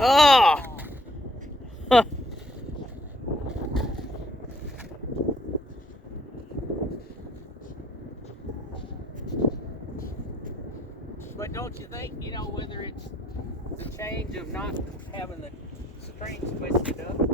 Oh! But don't you think, whether it's the change of not having the strings twisted up,